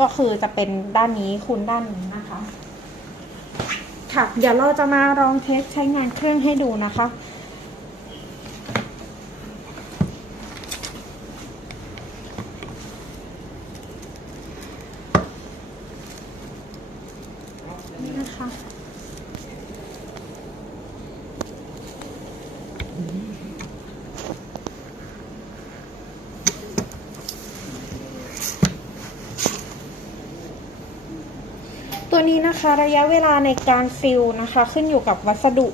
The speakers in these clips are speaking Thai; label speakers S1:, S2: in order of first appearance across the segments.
S1: ก็คือจะเป็นด้านนี้คูณด้านนี้นะคะ ค่ะ เดี๋ยวเราจะมาลองเทสใช้งานเครื่องให้ดูนะคะนี่นะคะ ตัวนี้นะคะระยะเวลาในการฟิลนะคะ ขึ้นอยู่กับวัสดุ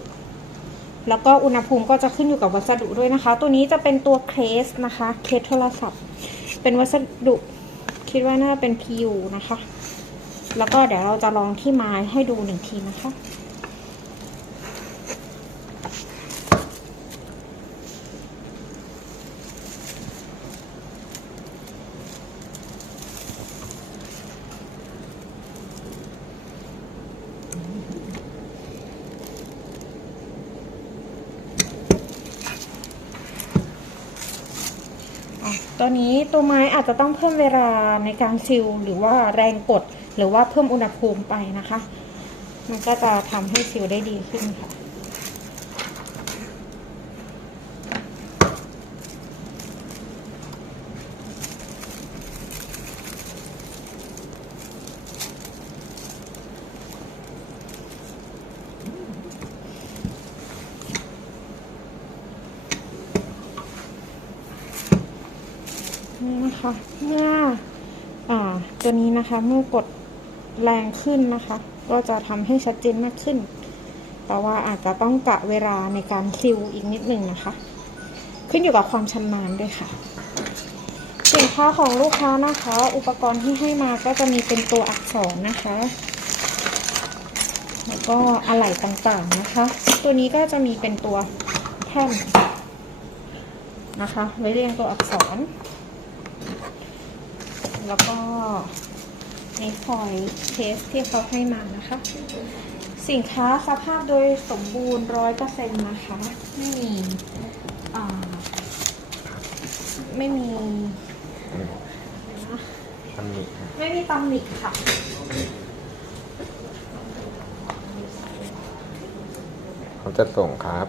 S1: แล้วก็อุณหภูมิก็จะขึ้นอยู่กับวัสดุด้วยนะคะ ตัวนี้จะเป็นตัวเคสนะคะเคสโทรศัพท์ เป็นวัสดุ คิดว่าน่าจะเป็น PU นะคะ แล้วก็เดี๋ยวเราจะลองที่ไม้ให้ดูหนึ่งทีนะคะ ตัวนี้ตัวไม้อาจจะต้องเพิ่มเวลาในการซิลหรือว่าแรงกดหรือว่าเพิ่มอุณหภูมิไปนะคะ มันก็จะทำให้ซิลได้ดีขึ้นค่ะ นี่นะคะเมื่ออ่าตัวนี้นะคะเมื่อกดแรงขึ้นนะคะ ก็จะทำให้ชัดเจนมากขึ้น แต่ว่าอาจจะต้องกะเวลาในการซิลอีกนิดหนึ่งนะคะ ขึ้นอยู่กับความชำนาญด้วยค่ะ สินค้าของลูกค้านะคะ อุปกรณ์ที่ให้มาก็จะมีเป็นตัวอักษรนะคะ แล้วก็อะไหล่ต่างๆนะคะ ตัวนี้ก็จะมีเป็นตัวแท่นนะคะ ไว้เรียงตัวอักษร แล้วก็ในฟอยเทสที่เขาให้มานะคะ สินค้าสภาพโดยสมบูรณ์ร้อยเปอร์เซ็นต์นะคะ ไม่มีไม่มี
S2: ตำหนิ
S1: ไม่มีตำหนิค่ะ
S2: เขาจะส่งครับ